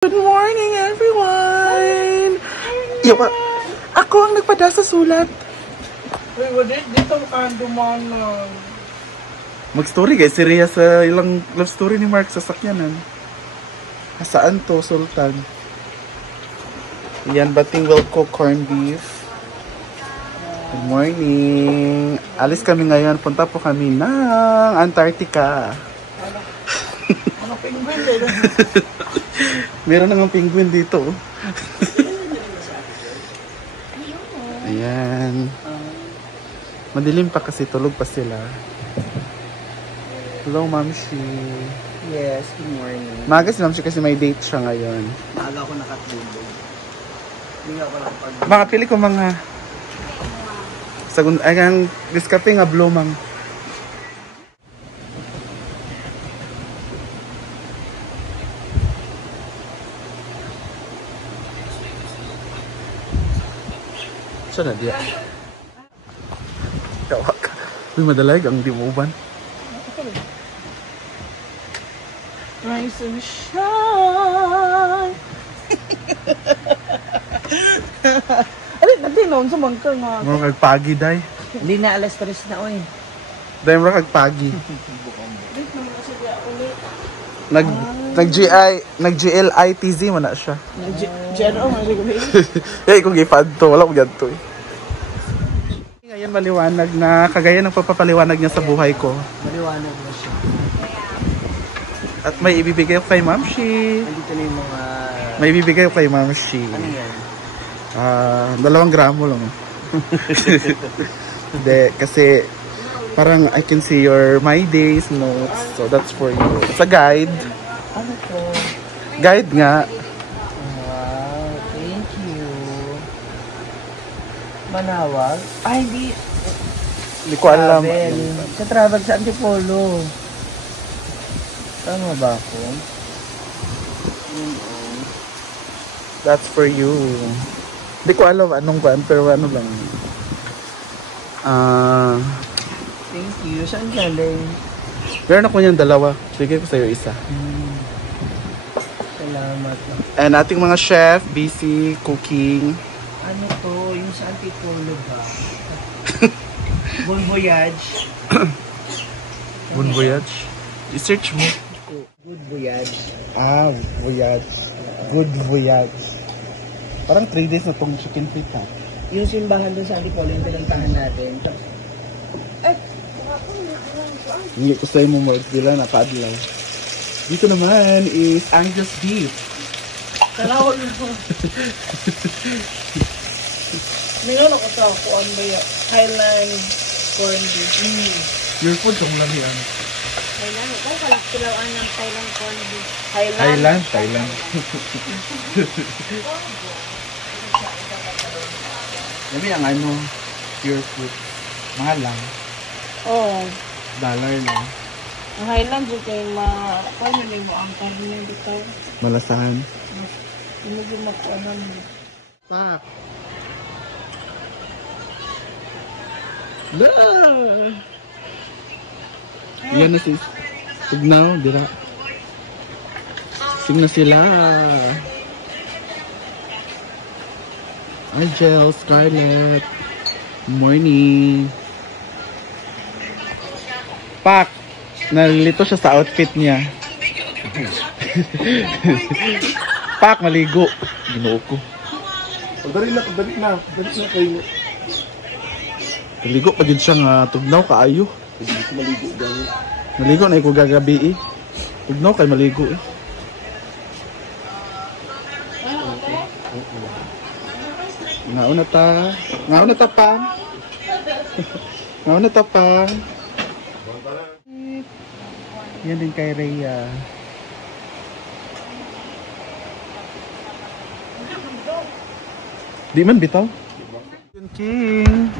Good morning, everyone! Yawa, ako ang nagpada sa sulat. Uy, wadit, dito ka dumanan. Mag-story guys, si Rhea sa ilang love story ni Mark sa sakyanan. Saan to, Sultan? Yan, bating will cook corned beef. Good morning! Alis kami ngayon, punta po kami ng Antarctica. Ano penguin din? Meron namang penguin dito. Ayan. Madilim pa kasi, tulog pa sila. Hello, Mamshi. Yes, good morning. Maga si Mamshi kasi may date siya ngayon. Maaga ako nakatulog. Hindi ako nakapag... Mga pili ko mga... Sagun, ay, ang diskarte nga blomang. Saan na diya? Tawa ka. Uy, madalag ang dimuban. Rise and shine. Alin, natin noon sa mangka nga. Mga kagpagi, day. Hindi na alas 3 na, oy. Day, mga kagpagi. Nag-GLITZ man na siya. General, masig ko. Hey, kung gifad to, wala ko ganito eh. Ngayon maliwanag na, kagaya ng papapaliwanag niya sa buhay ko. Maliwanag na siya. At may ibibigay ko kay Mamshi. Nandito na yung mga... May ibibigay ko kay Mamshi. Ano yan? 2 gramo lang. Hindi, kasi parang I can see your my days notes. So that's for you. It's a guide. Ano to? Guide nga. Wow, thank you. Manawag? Ay, hindi. Hindi ko alam. Sa travel sa Antipolo. Tama ba ako? That's for you. Hindi ko alam anong kuan, pero ano lang. Thank you. Saan galing? Meron ako niyan 2. Bigay ko sa'yo isa. Salamat. And ating mga chef, busy cooking. Ano to? Yung sa Antipolo ba? Bon Voyage. Bon voyage. I-search mo. Good Voyage. Ah, voyage. Good voyage. Parang 3 days na tong chicken feet ha. Yung simbahan doon sa Antipolo, yung pinagtahan natin. Hindi ko sa'yo mo more sila na padlaw. Dito naman is Angus beef. Kalawag na ko. Ngayon ako sa kuan ba yung Highland corned beef. Your food kung lang yan. Thailand, ikaw kalaktilawan ng Thailand corned beef. Thailand. Yabi ang ano, pure food. Mahal lang. Oo. $1 lang. Ang Highland yung kayo paano nyo mo ang karne dito? Malasahan. Hindi mo makuanan mo. Pak! Yan na sis. Tugnaw, dira. Sing na sila. Angel, Scarlett. Morning. Pak! Nalilito siya sa outfit niya. Pak, maligo. Ginoo ko. Dali na kayo. Maligo, pagid siya nga tugnaw kaayo. Maligo gani. Maligo na ko gagabi eh. Tugnaw kay maligo eh. Ngauna ta pang. Ngauna ta pang. Yan din kay Rhea. Di man bitaw. King.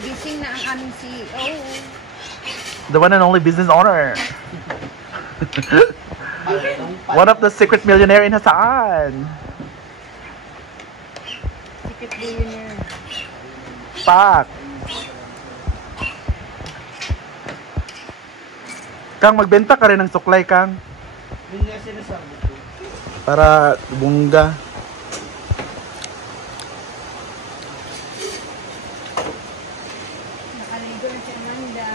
Gising na ang aming CEO. The one and only business owner. One of the secret millionaire in Hasaan. Secret billionaire. Pak. Kang, magbenta ka rin ng suklay, Kang. Yun nga sinasabi ko. Para bungga. Nakaligo na si Amanda.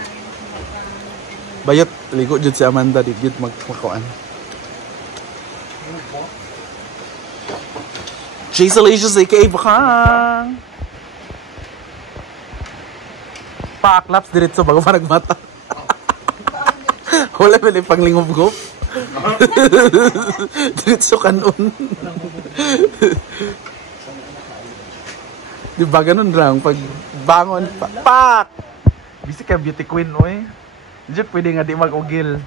Bayot, ligo jud si Amanda di jud magpakuan. Chase Alicious aka Bakang. Paaklaps diretso bago pa nagmata. Wala pala panglingop-gop. Diretso kanon. Di ba ganun lang pag bangon pak. Bisi ka beauty queen oy. Di pwede nga di mag-ugil.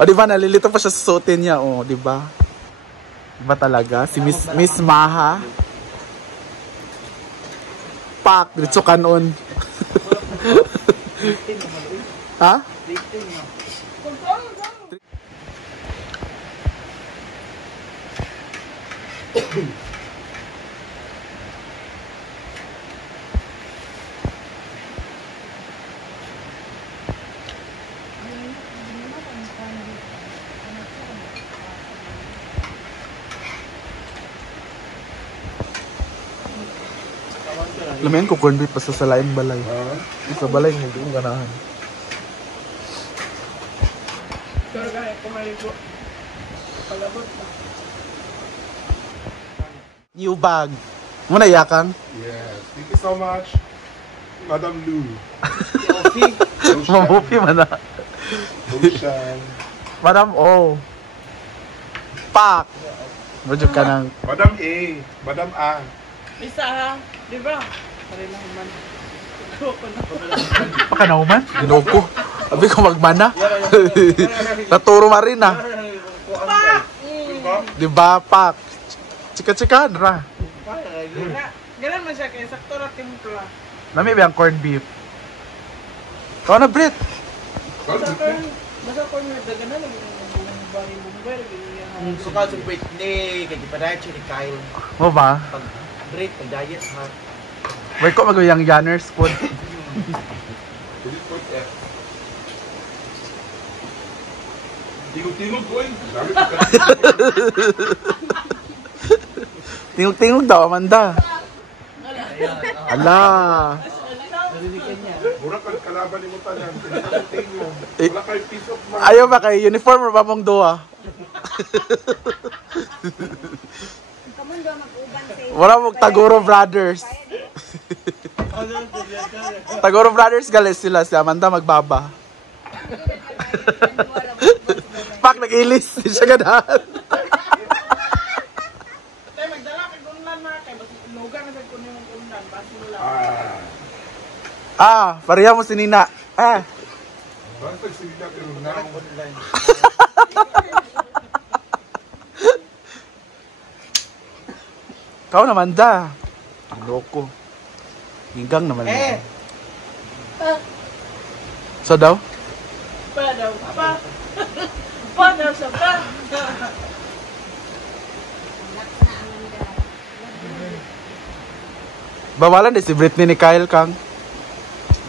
O di ba nalilito pa siya sa suotin niya o di ba? Di ba talaga si Miss Maha? Pak diretso kanon. Ha? Lamayan ko corned beef pa sa salaing balay. Sa balay hindi ko ganahan. Pero kaya kumaligo. Palabot na. New bag. Muna yakang? Yes, thank you so much, Madam Lou. Mabupi man na. Ocean. Madam O. Pak. Medyo ka ng... Madam A. Madam A. Isa ha, di ba? Pare lang man. Baka na uman? Ginoko. Sabi ko magmana. Naturo ma rin ah. Di ba, Pak? Chika-chika, ra. Ganun man siya kaya sakto na timpla. Nami ba ang corned beef? Kau na, Brit. Basta ko nyo daganan lagi ng bumbay lagi. Suka sa Britney, kaya di pa dahil siya ni Kyle. Mo ba? Pag Brit, pag diet ha. Wait ko magawang Yanners food. Tingog-tingog ko eh. Tingog-tingog daw, Amanda. Ala. Mura kang kalaban ni mo tanan. Tingog. Wala kay peace of mind. Ayaw ba kay uniform or ba mong duwa? Kamu daw mag-uban sa iyo. Wala mong Tagoro Brothers. Tagoro Brothers galis sila. Si Amanda magbaba. Pak, nag-ilis. Di siya ganahan. Tay magdala kay gunlan na kay basta lugar na sa kuno yung gunlan basta mo lang. Pareha mo si Nina. Basta sila pero now. Kau naman da. Loko. Hinggang naman. So daw? Pa daw pa. Pa daw sa pa. Bawalan din si Britney ni Kyle Kang.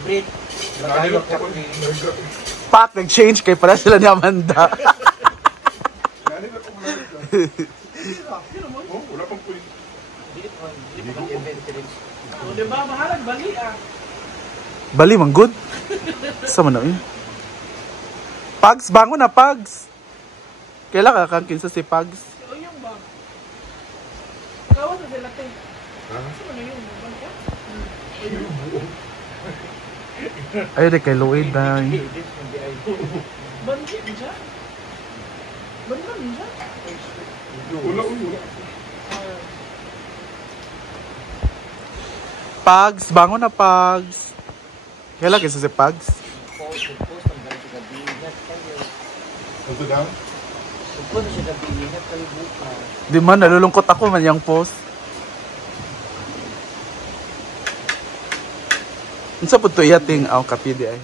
Brit, magayot ka ni. Pak, nag-change kay para sila ni Amanda. Nani na kung wala pang point. Hindi pa mag-inventory. O di ba mahalag bali ah. Bali, man good. Sama na yun. Pags, bangon na, Pags. Kailan ka kang kinsa si Pags? O yung ba? Kawas na sila tay. Ano yung ban ka? Ay, di kay Lloyd na. Ban siya? Ban man siya? Wala. Pags, bangon na, Pags. Kailan kinsa si Pags? Post ang galing sa gabi. Ingat kayo. Ito daw? Post siya gabi. Ingat kayo bukas. Di man, nalulungkot ako man yung post. Unsa po ito iyating kapi di ay?